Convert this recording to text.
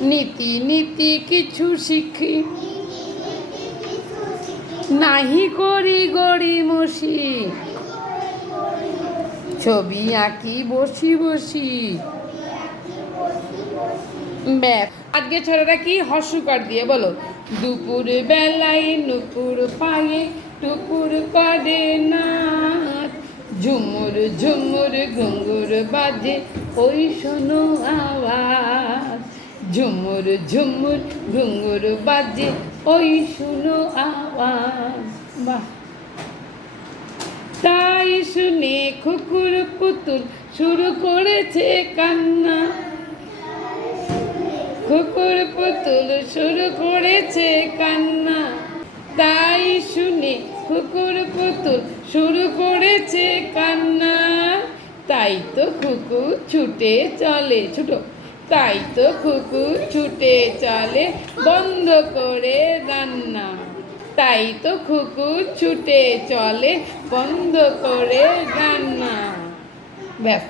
নীতি নীতি কিছু শিখি, নাহি করি গড়িমসি, ছবি আঁকি বসি বসি। ব্যাস। আজকে ছেলেটা কি হর্ষকার দিয়ে বলো। দুপুর বেলায় নুপুর পায়ে টুপুর করে নাচ, ঝুমুর ঝুমুর ঘুঙ্গুর বাজে ওই শোনো আওয়াজ, ঝুমুর ঝুমুর ঘুঙ্গুর বাজে ওই শোনো আওয়াজ। বাহ। তাই শুনে কুকুর পুতুল শুরু করেছে কান্না, কুকুর পুতুল শুরু করেছে কান্না। তাই শুনে কুকুর পুতুল শুরু করেছে কান্না। তাই তো কুকুর ছুটে চলে, ছুটো। তাই তো কুকুর ছুটে চলে বন্ধ করে রান্না। তাই তো কুকুর ছুটে চলে বন্ধ করে রান্না। ব্যাস।